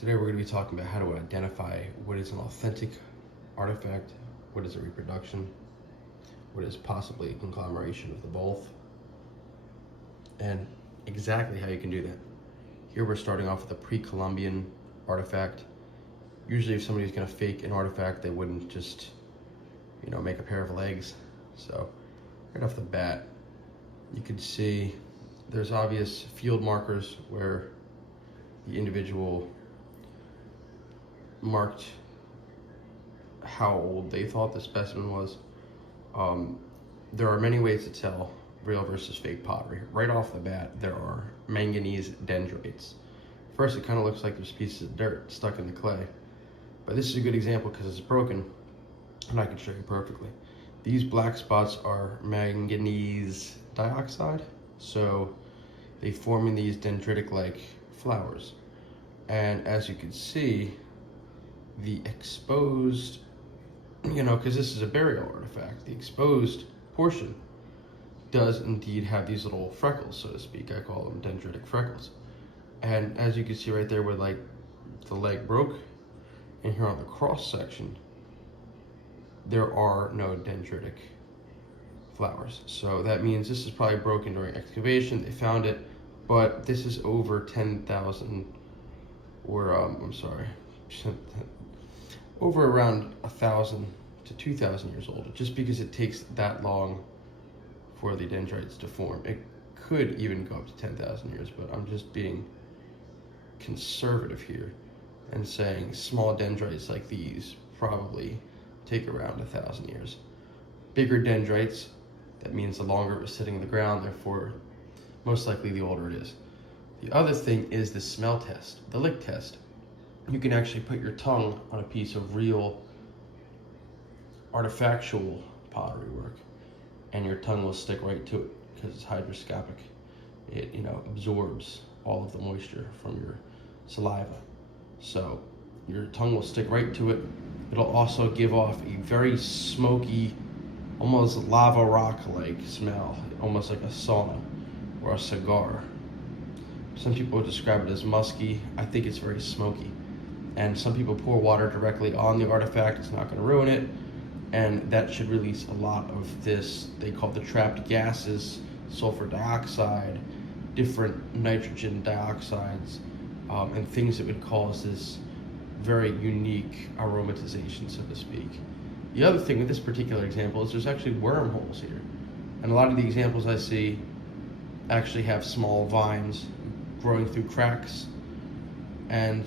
Today we're going to be talking about how to identify what is an authentic artifact, what is a reproduction, what is possibly a conglomeration of the both, and exactly how you can do that. Here we're starting off with a Pre Columbian artifact. Usually if somebody's going to fake an artifact, they wouldn't just, make a pair of legs. So right off the bat, you can see there's obvious field markers where the individual marked how old they thought the specimen was. There are many ways to tell real versus fake pottery. Right off the bat, there are manganese dendrites. First, it kind of looks like there's pieces of dirt stuck in the clay, but this is a good example because it's broken, and I can show you perfectly. These black spots are manganese dioxide, so they form in these dendritic-like flowers. And as you can see, the exposed, because this is a burial artifact, the exposed portion does indeed have these little freckles, so to speak. I call them dendritic freckles. And as you can see right there where the leg broke, and here on the cross section, there are no dendritic flowers. So that means this is probably broken during excavation. They found it, but this is over 10,000, or over around 1,000 to 2,000 years old, just because it takes that long for the dendrites to form. It could even go up to 10,000 years, but I'm just being conservative here and saying small dendrites like these probably take around 1,000 years. Bigger dendrites, that means the longer it was sitting in the ground, therefore most likely the older it is. The other thing is the smell test, the lick test. You can actually put your tongue on a piece of real artifactual pottery work, and your tongue will stick right to it because it's hygroscopic. It absorbs all of the moisture from your saliva. So your tongue will stick right to it. It'll also give off a very smoky, almost lava rock-like smell, almost like a sauna or a cigar. Some people would describe it as musky. I think it's very smoky. And some people pour water directly on the artifact. It's not going to ruin it. And that should release a lot of this, they call the trapped gases, sulfur dioxide, different nitrogen dioxides, and things that would cause this very unique aromatization, so to speak. The other thing with this particular example is there's actually wormholes here. And a lot of the examples I see actually have small vines growing through cracks, and